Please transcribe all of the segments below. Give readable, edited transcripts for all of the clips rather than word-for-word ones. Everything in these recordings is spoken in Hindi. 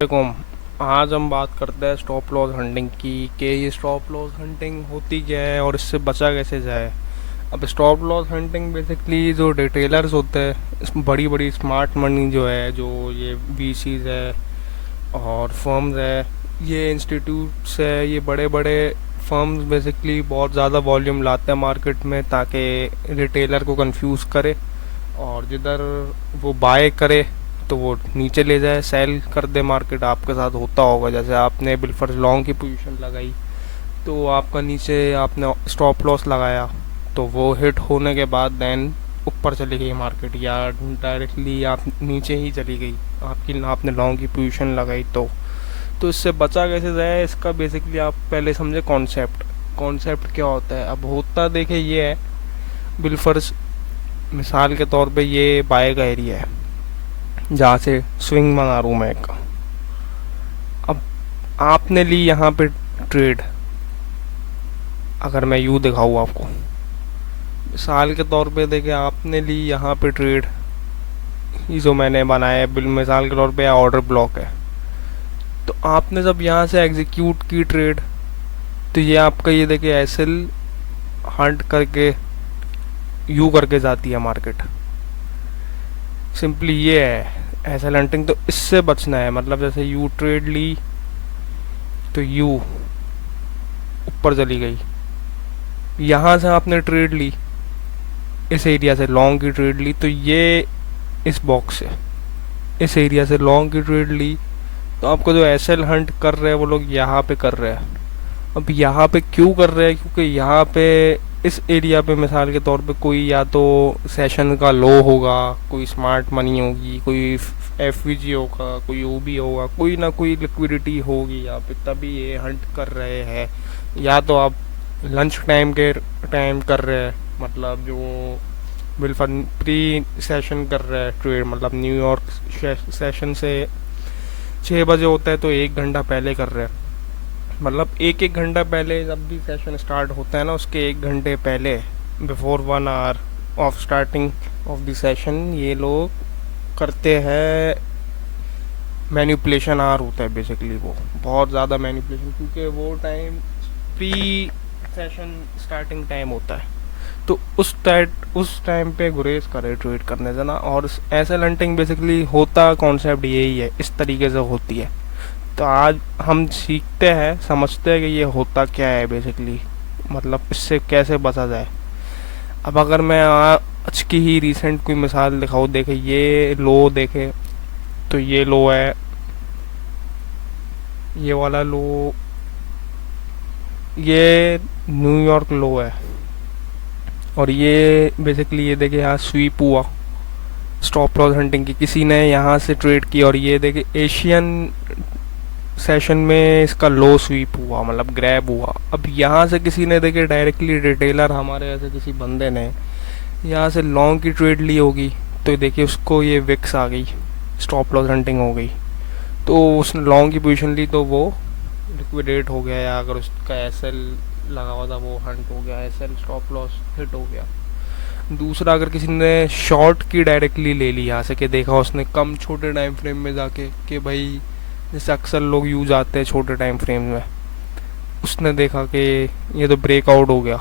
वालेकुम। आज हम बात करते हैं स्टॉप लॉस हंटिंग की कि ये स्टॉप लॉस हंटिंग होती क्या है और इससे बचा कैसे जाए। अब स्टॉप लॉस हंटिंग बेसिकली जो रिटेलर्स होते हैं, बड़ी बड़ी स्मार्ट मनी जो है, जो ये वीसीज है और फर्म्स है, ये इंस्टीट्यूट्स है, ये बड़े बड़े फर्म्स बेसिकली बहुत ज़्यादा वॉल्यूम लाते हैं मार्केट में ताकि रिटेलर को कंफ्यूज करे और जिधर वो बाय करे तो वो नीचे ले जाए, सेल कर दे। मार्केट आपके साथ होता होगा, जैसे आपने बिलफर्स लॉन्ग की पोजीशन लगाई तो आपका नीचे आपने स्टॉप लॉस लगाया तो वो हिट होने के बाद देन ऊपर चली गई मार्केट, या डायरेक्टली आप नीचे ही चली गई, आपकी आपने लॉन्ग की पोजीशन लगाई। तो इससे बचा कैसे जाए, इसका बेसिकली आप पहले समझे कॉन्सेप्ट। कॉन्सेप्ट क्या होता है? अब होता देखे ये है, बिलफर्स मिसाल के तौर पे ये बाय का एरिया है जहाँ से स्विंग मंगा रहा हूँ मैं एक। अब आपने ली यहाँ पे ट्रेड, अगर मैं यूँ दिखाऊँ आपको, मिसाल के तौर पे देखे आपने ली यहाँ पे ट्रेड, ये जो मैंने बनाया है बिल मिसाल के तौर पे ऑर्डर ब्लॉक है, तो आपने जब यहाँ से एग्जीक्यूट की ट्रेड तो ये आपका ये देखिए एसएल हंट करके यू करके जाती है मार्केट। सिंपली ये है एसएल हंटिंग। तो इससे बचना है, मतलब जैसे यू ट्रेड ली तो यू ऊपर चली गई, यहाँ से आपने ट्रेड ली, इस एरिया से लॉन्ग की ट्रेड ली तो ये इस बॉक्स से इस एरिया से लॉन्ग की ट्रेड ली, तो आपको जो एसएल हंट कर रहे हैं वो लोग यहाँ पे कर रहे हैं। अब यहाँ पे क्यों कर रहे हैं? क्योंकि यहाँ पे इस एरिया पे मिसाल के तौर पे कोई या तो सेशन का लो होगा, कोई स्मार्ट मनी होगी, कोई एफवीजी होगा, कोई ओबी होगा, कोई ना कोई लिक्विडिटी होगी यहाँ पे, तभी ये हंट कर रहे हैं। या तो आप लंच टाइम के टाइम कर रहे हैं, मतलब जो बिल्कुल प्री सेशन कर रहे हैं ट्रेड, मतलब न्यूयॉर्क सेशन से 6 बजे होता है तो 1 घंटा पहले कर रहे हैं। मतलब एक एक घंटा पहले, जब भी सेशन स्टार्ट होता है ना उसके 1 घंटे पहले, before 1 hour of starting of the session, ये लोग करते हैं मैनिपुलेशन आवर होता है बेसिकली। वो बहुत ज़्यादा मैनिपुलेशन, क्योंकि वो time pre session starting time होता है, तो उस टाइम पे गुरेज करे ट्रेड करने से ना। और एसएल हंटिंग बेसिकली होता कॉन्सेप्ट यही है, इस तरीके से होती है। तो आज हम सीखते हैं, समझते हैं कि ये होता क्या है बेसिकली, मतलब इससे कैसे बचा जाए। अब अगर मैं आज की ही रिसेंट कोई मिसाल दिखाऊँ, देखे ये लो, देखे तो ये लो है, ये वाला लो, ये न्यूयॉर्क लो है, और ये बेसिकली ये देखे यहाँ स्वीप हुआ स्टॉप लॉस हंटिंग की, किसी ने यहाँ से ट्रेड की, और ये देखे एशियन सेशन में इसका लो स्वीप हुआ, मतलब ग्रैब हुआ। अब यहाँ से किसी ने देखे डायरेक्टली रिटेलर हमारे ऐसे किसी बंदे ने यहाँ से लॉन्ग की ट्रेड ली होगी, तो देखिए उसको ये विक्स आ गई, स्टॉप लॉस हंटिंग हो गई, तो उसने लॉन्ग की पोजीशन ली तो वो लिक्विडेट हो गया, या अगर उसका एसएल लगा हुआ था वो हंट हो गया, एसएल स्टॉप लॉस हिट हो गया। दूसरा, अगर किसी ने शॉर्ट की डायरेक्टली ले ली यहाँ से, कि देखा उसने कम छोटे टाइम फ्रेम में जाके कि भाई जैसे अक्सर लोग यूज आते हैं छोटे टाइम फ्रेम में, उसने देखा कि ये तो ब्रेकआउट हो गया,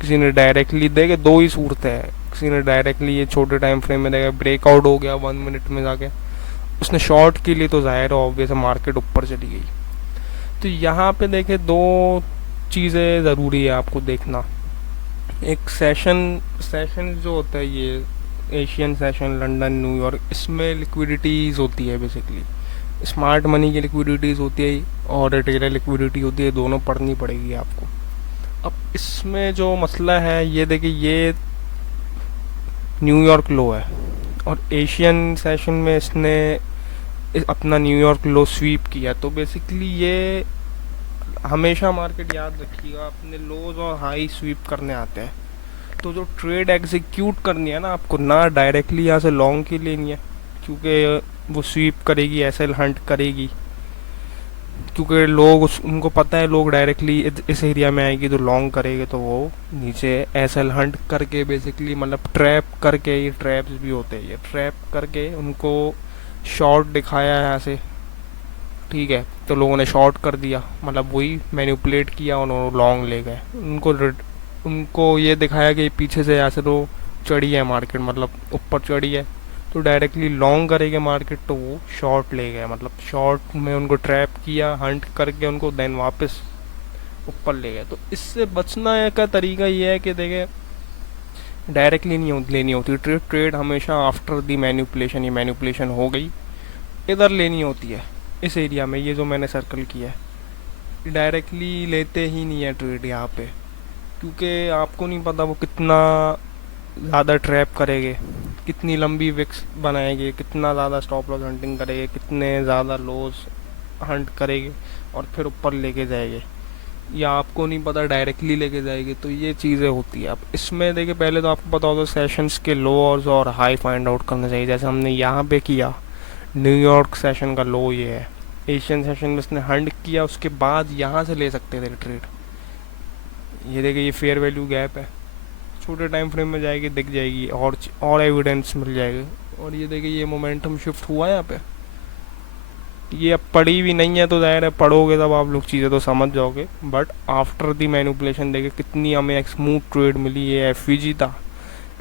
किसी ने डायरेक्टली देखे, दो ही सूरत है, किसी ने डायरेक्टली ये छोटे टाइम फ्रेम में देखा ब्रेकआउट हो गया 1 मिनट में जाके, उसने शॉर्ट के लिए तो जाहिर है ऑब्वियस मार्केट ऊपर चली गई। तो यहाँ पे देखे दो चीज़ें ज़रूरी है आपको देखना। एक सेशन सेशन जो होता है, ये एशियन सेशन, लंदन, न्यूयॉर्क, इसमें लिक्विडिटीज़ होती है बेसिकली, स्मार्ट मनी की लिक्विडिटीज़ होती है और रिटेलर लिक्विडिटी होती है, दोनों पढ़नी पड़ेगी आपको। अब इसमें जो मसला है ये देखिए, ये न्यूयॉर्क लो है और एशियन सेशन में इसने अपना न्यूयॉर्क लो स्वीप किया, तो बेसिकली ये हमेशा मार्केट याद रखिएगा, अपने लोज और हाई स्वीप करने आते हैं। तो जो ट्रेड एग्जीक्यूट करनी है ना आपको, ना डायरेक्टली यहाँ से लॉन्ग की लेनी है, क्योंकि वो स्वीप करेगी, एसएल हंट करेगी, क्योंकि लोग उनको पता है लोग डायरेक्टली इस एरिया में आएगी तो लॉन्ग करेंगे, तो वो नीचे एसएल हंट करके बेसिकली, मतलब ट्रैप करके, ये ट्रैप्स भी होते हैं, ये ट्रैप करके उनको शॉर्ट दिखाया है यहाँ से, ठीक है, तो लोगों ने शॉर्ट कर दिया, मतलब वही मैनिपुलेट किया, उन्होंने लॉन्ग ले गए। उनको ये दिखाया कि पीछे से ऐसे तो चढ़ी है मार्केट, मतलब ऊपर चढ़ी है, तो डायरेक्टली लॉन्ग करेंगे मार्केट, तो वो शॉर्ट ले गए, मतलब शॉर्ट में उनको ट्रैप किया, हंट करके उनको देन वापस ऊपर ले गए। तो इससे बचना का तरीका ये है कि देखे, डायरेक्टली नहीं लेनी होती ट्रेड। ट्रेड हमेशा आफ्टर दी मैनिपुलेशन, ये मैनिपुलेशन हो गई, इधर लेनी होती है, इस एरिया में, ये जो मैंने सर्कल किया है। डायरेक्टली लेते ही नहीं है ट्रेड यहाँ पे, क्योंकि आपको नहीं पता वो कितना ज़्यादा ट्रैप करेंगे, कितनी लंबी विक्स बनाएंगे, कितना ज़्यादा स्टॉप लॉस हंटिंग करेंगे, कितने ज़्यादा लॉस हंट करेंगे और फिर ऊपर लेके जाएंगे, या आपको नहीं पता डायरेक्टली लेके जाएगी। तो ये चीज़ें होती है। अब इसमें देखिए, पहले तो आपको पता होगा सेशंस के लोअर्स और हाई फाइंड आउट करना चाहिए, जैसे हमने यहाँ पे किया। न्यूयॉर्क सेशन का लो ये है, एशियन सेशन में इसने हंट किया, उसके बाद यहाँ से ले सकते थे ट्रेड। ये देखिए, ये फेयर वैल्यू गैप है, छोटे टाइम फ्रेम में जाएगी, दिख जाएगी, और एविडेंस मिल जाएगी। और ये देखिए, ये मोमेंटम शिफ्ट हुआ है यहाँ पे, ये अब पढ़ी भी नहीं है तो जाहिर है पढ़ोगे तब आप लोग चीज़ें तो समझ जाओगे। बट आफ्टर दी मैनिपुलेशन देखिए कितनी हमें एक स्मूथ ट्रेड मिली। ये एफ था,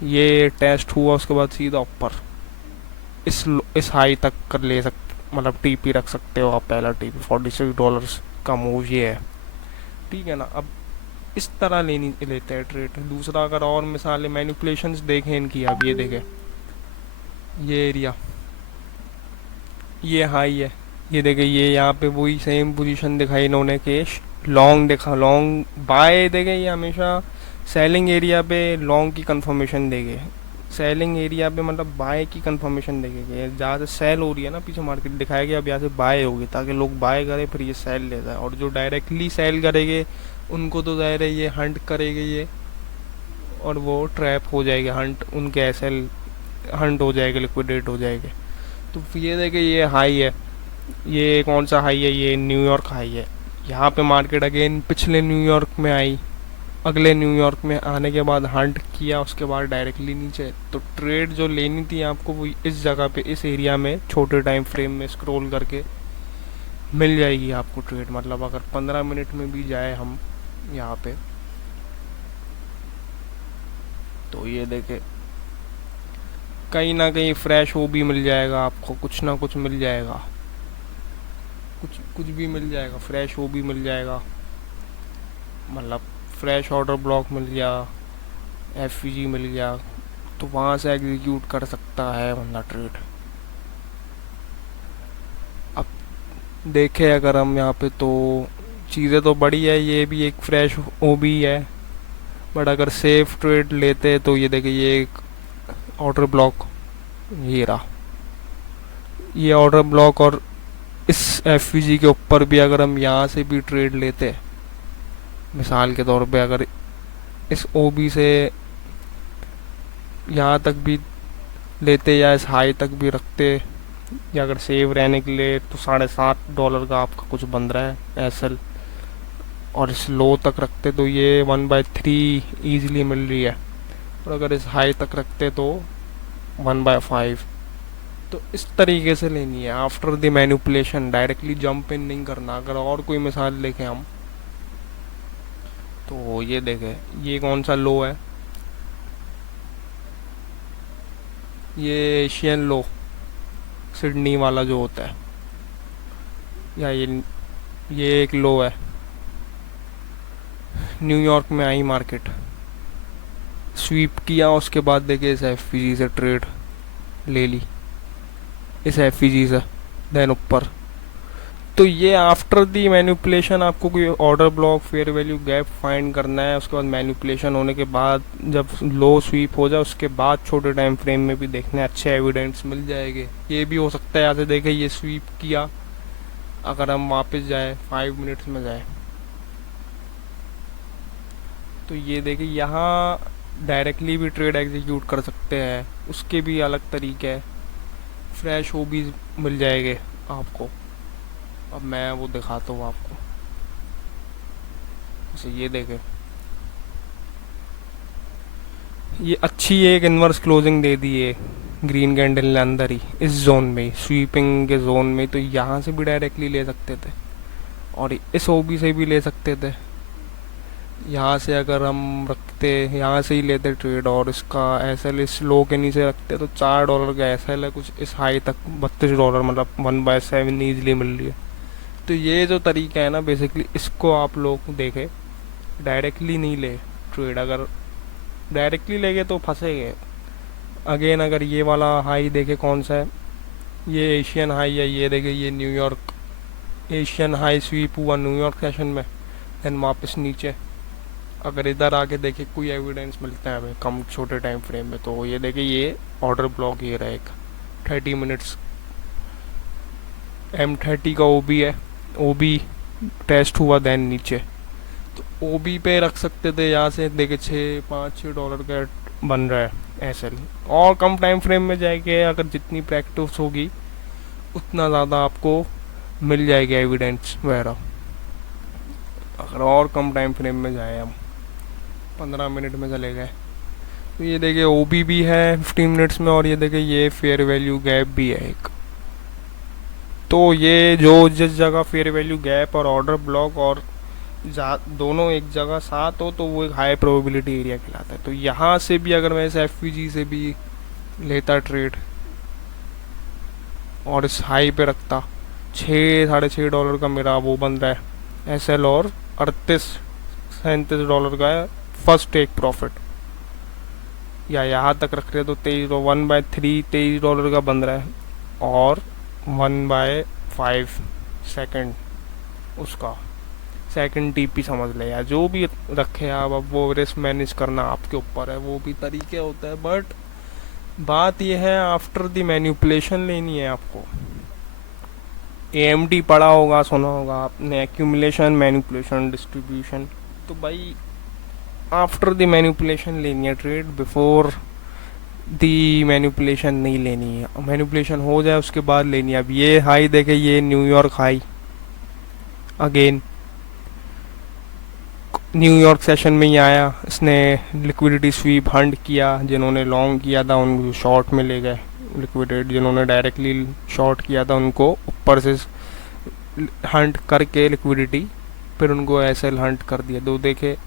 ये टेस्ट हुआ, उसके बाद सीधा ऊपर इस हाई तक कर ले सकते, मतलब टीपी रख सकते हो आप। पहला टीपी $46 का मूव ये है, ठीक है ना। अब इस तरह लेनी लेते हैं ट्रेड। दूसरा, अगर और मिसालें मैनिपुलेशंस देखें इनकी, अब ये देखें, ये एरिया, ये हाई है, ये देखे, ये यहाँ पे वही सेम पोजीशन दिखाई इन्होंने कि लॉन्ग देखा, लॉन्ग बाय देखे, ये हमेशा सेलिंग एरिया पे लॉन्ग की कंफर्मेशन देंगे, सेलिंग एरिया पे मतलब बाय की कंफर्मेशन देंगे। जहाँ से सेल हो रही है ना पीछे मार्केट दिखाया गया, अब यहाँ से बाय होगी ताकि लोग बाय करें, फिर ये सेल ले जाए। और जो डायरेक्टली सेल करेंगे उनको तो ज़ाहिर है ये हंट करेंगे ये, और वो ट्रैप हो जाएगा, हंट उनके एस एल हंट हो जाएगा, लिक्विडेट हो जाएंगे। तो ये देखे, ये हाई है, ये कौन सा हाई है, ये न्यूयॉर्क हाई है। यहाँ पे मार्केट अगेन पिछले न्यूयॉर्क में आई, अगले न्यूयॉर्क में आने के बाद हंट किया, उसके बाद डायरेक्टली नीचे। तो ट्रेड जो लेनी थी आपको वो इस जगह पे, इस एरिया में छोटे टाइम फ्रेम में स्क्रॉल करके मिल जाएगी आपको ट्रेड। मतलब अगर 15 मिनट में भी जाए हम यहाँ पे, तो ये देखे कहीं ना कहीं फ्रेश वो भी मिल जाएगा आपको, कुछ ना कुछ मिल जाएगा, कुछ कुछ भी मिल जाएगा, फ्रेश वो भी मिल जाएगा, मतलब फ्रेश ऑर्डर ब्लॉक मिल गया, एफ मिल गया, तो वहाँ से एग्जीक्यूट कर सकता है बंदा ट्रेड। अब देखे अगर हम यहाँ पे, तो चीज़ें तो बड़ी है, ये भी एक फ्रेश ओ भी है। बट अगर सेफ ट्रेड लेते तो ये देखिए, ये एक ऑर्डर ब्लॉक, ये रहा ये ऑर्डर ब्लॉक, और इस एफ के ऊपर भी अगर हम यहाँ से भी ट्रेड लेते, मिसाल के तौर पे अगर इस ओ से यहाँ तक भी लेते या इस हाई तक भी रखते, या अगर सेव रहने के लिए, तो $7.5 का आपका कुछ बन रहा है एसएल, और इस लो तक रखते तो ये 1/3 ईजिली मिल रही है, और अगर इस हाई तक रखते तो 1/5। तो इस तरीके से लेनी है after the manipulation, directly jump in नहीं करना। अगर और कोई मिसाल देखें हम, तो ये देखें, ये कौन सा लो है, ये एशियन लो, सिडनी वाला जो होता है, या ये एक लो है, न्यूयॉर्क में आई मार्केट, स्वीप किया, उसके बाद देखे इस एफ से ट्रेड ले ली, इस एफ से देन ऊपर। तो ये आफ्टर दी मैनिपुलेशन आपको कोई order block, fair value gap find करना है। उसके बाद मैनिपुलेशन होने के बाद जब लो स्वीप हो जाए, उसके बाद छोटे टाइम फ्रेम में भी देखने अच्छे एविडेंस मिल जाएंगे। ये भी हो सकता है, यहाँ से देखे ये स्वीप किया, अगर हम वापस जाए 5 मिनट्स में जाए, तो ये देखिए यहाँ डायरेक्टली भी ट्रेड एग्जीक्यूट कर सकते हैं, उसके भी अलग तरीके हैं, फ्रेश वो भी मिल जाएंगे आपको। अब मैं वो दिखाता हूँ आपको, जैसे ये देखें, ये अच्छी एक इन्वर्स क्लोजिंग दे दी है, ग्रीन कैंडल अंदर ही इस जोन में, स्वीपिंग के जोन में, तो यहाँ से भी डायरेक्टली ले सकते थे और इस ओबी से भी ले सकते थे। यहाँ से अगर हम रखते, यहाँ से ही लेते ट्रेड और इसका एस एल इस लो के नीचे रखते तो $4 का एस एल है, कुछ इस हाई तक $32, मतलब 1/7 ईजिली मिल रही है। तो ये जो तरीका है ना बेसिकली, इसको आप लोग देखें, डायरेक्टली नहीं ले ट्रेड। अगर डायरेक्टली लेंगे तो फंसेंगे। अगेन अगर ये वाला हाई देखे कौन सा है, ये एशियन हाई है, ये देखे ये न्यूयॉर्क एशियन हाई स्वीप हुआ न्यूयॉर्क सेशन में, देन वापस नीचे। अगर इधर आके देखे कोई एविडेंस मिलता है हमें कम छोटे टाइम फ्रेम में, तो ये देखे ये ऑर्डर ब्लॉक ये रहा एक 30 मिनट्स M30 का ओबी है, ओबी टेस्ट हुआ देन नीचे, तो ओबी पे रख सकते थे। यहाँ से देखे $5-6 का बन रहा है एसएल। और कम टाइम फ्रेम में जाएंगे, अगर जितनी प्रैक्टिस होगी उतना ज़्यादा आपको मिल जाएगी एविडेंस वगैरह। अगर और कम टाइम फ्रेम में जाए, हम 15 मिनट में चले गए, तो ये देखिए ओबी भी है 15 मिनट्स में, और ये देखिए ये फेयर वैल्यू गैप भी है एक। तो ये जो जिस जगह फेयर वैल्यू गैप और ऑर्डर ब्लॉक और दोनों एक जगह साथ हो, तो वो एक हाई प्रोबेबिलिटी एरिया कहलाता है। तो यहाँ से भी अगर मैं इस एफवीजी से भी लेता ट्रेड और इस हाई पे रखता, $6-6.5 का मेरा वो बन रहा है एसएल, और $38-37 का है फर्स्ट टेक प्रॉफिट। या यहाँ तक रख रहे तो 1/3 $23 का बन रहा है, और 1/5 सेकंड उसका सेकंड टीपी समझ ले, या जो भी रखे आप। अब वो रिस्क मैनेज करना आपके ऊपर है, वो भी तरीके होते हैं। बट बात यह है, आफ्टर द मैनिपुलेशन लेनी है आपको। AMD पढ़ा होगा, सुना होगा आपने, एक्यूमुलेशन, मैनिपुलेशन, डिस्ट्रीब्यूशन। तो भाई आफ्टर द मैनिपुलेशन लेनी है ट्रेड, बिफोर दी मैनिपुलेशन नहीं लेनी है। मैनिपुलेशन हो जाए उसके बाद लेनी है। अब ये हाई देखे, ये New York high, again New York session में ही आया, इसने लिक्विडिटी स्वीप हंट किया। जिन्होंने लॉन्ग किया था उनको शॉर्ट में ले गए लिक्विडेट, जिन्होंने डायरेक्टली शॉर्ट किया था उनको ऊपर से हंट करके लिक्विडिटी, फिर उनको एसएल हंट कर दिया। तो देखे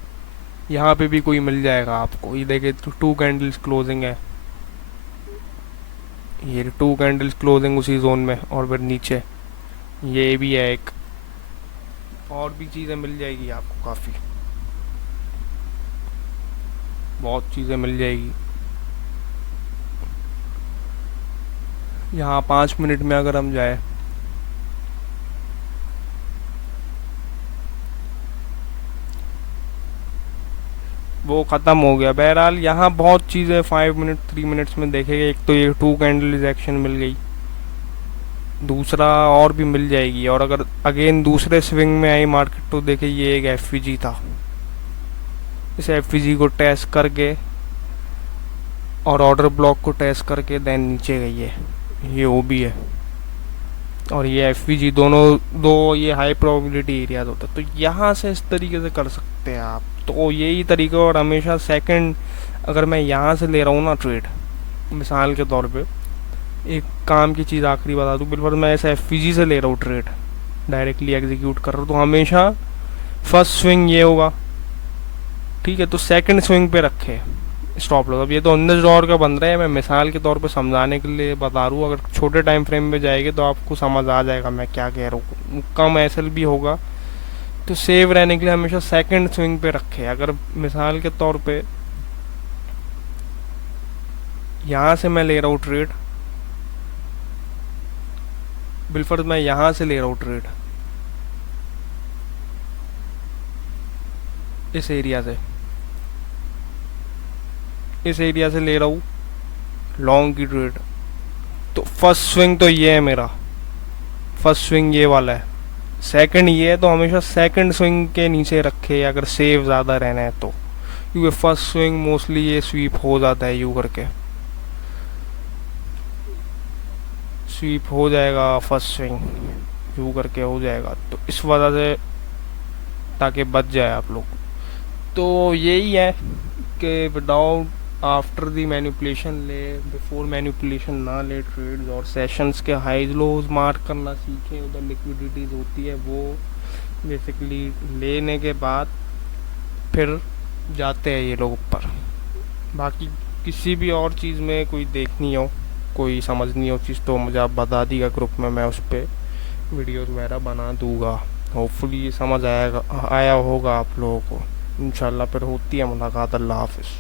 यहाँ पे भी कोई मिल जाएगा आपको। ये देखे 2 कैंडल्स क्लोजिंग है, ये 2 कैंडल्स क्लोजिंग उसी जोन में, और फिर नीचे ये भी है एक। और भी चीज़ें मिल जाएगी आपको, काफ़ी बहुत चीज़ें मिल जाएगी। यहाँ 5 मिनट में अगर हम जाए, वो ख़त्म हो गया। बहरहाल यहाँ बहुत चीज़ें 5 मिनट 3 मिनट्स में देखेंगे। एक तो ये 2 कैंडल रिजेक्शन मिल गई, दूसरा और भी मिल जाएगी। और अगर अगेन दूसरे स्विंग में आई मार्केट, तो देखे ये एक एफवीजी था, इस एफवीजी को टेस्ट करके और ऑर्डर ब्लॉक को टेस्ट करके देन नीचे गई है। ये ओबी है और ये एफवीजी, दोनों दो ये हाई प्रोबेबिलिटी एरियाज होता है। तो यहाँ से इस तरीके से कर सकते हैं आप। तो यही तरीका। और हमेशा सेकंड, अगर मैं यहाँ से ले रहा हूँ ना ट्रेड, मिसाल के तौर पे एक काम की चीज़ आखिरी बता दूँ, बिल्कुल मैं ऐसे एफवीजी से ले रहा हूँ ट्रेड, डायरेक्टली एग्जीक्यूट कर रहा हूँ, तो हमेशा फर्स्ट स्विंग ये होगा, ठीक है। तो सेकंड स्विंग पे रखे स्टॉप लॉस। अब ये तो $19 का बन रहा है, मैं मिसाल के तौर पे समझाने के लिए बता रहा हूँ। अगर छोटे टाइम फ्रेम में जाएंगे तो आपको समझ आ जाएगा मैं क्या कह रहा हूँ। कम एसएल भी होगा, तो सेव रहने के लिए हमेशा सेकंड स्विंग पे रखे। अगर मिसाल के तौर पे यहाँ से मैं ले रहा हूँ ट्रेड, बिल्कुल मैं यहाँ से ले रहा हूँ ट्रेड, इस एरिया से ले रहा हूँ लॉन्ग की ट्रेड। तो फर्स्ट स्विंग तो ये है मेरा, फर्स्ट स्विंग ये वाला है, सेकंड ये है। तो हमेशा सेकंड स्विंग के नीचे रखे अगर सेव ज़्यादा रहना है तो, क्योंकि फर्स्ट स्विंग मोस्टली ये स्वीप हो जाता है, यू करके स्वीप हो जाएगा, फर्स्ट स्विंग यू करके हो जाएगा। तो इस वजह से ताकि बच जाए आप लोग। तो यही है कि विदाउट आफ्टर दी मैनिपुलेशन ले, बिफोर मैनिपुलेशन ना ले ट्रेड्स, और सेशंस के हाईज लोज मार्क करना सीखें। उधर लिक्विडिटीज़ होती है वो बेसिकली लेने के बाद फिर जाते हैं ये लोग ऊपर। बाकी किसी भी और चीज़ में कोई देखनी हो, कोई समझनी हो चीज़, तो मुझे आप बता दिया ग्रुप में, मैं उस पर वीडियोस वगैरह बना दूंगा। होपफुली ये समझ आया होगा आप लोगों को। इंशाल्लाह फिर होती है मुलाकात। अल्लाह हाफिज़।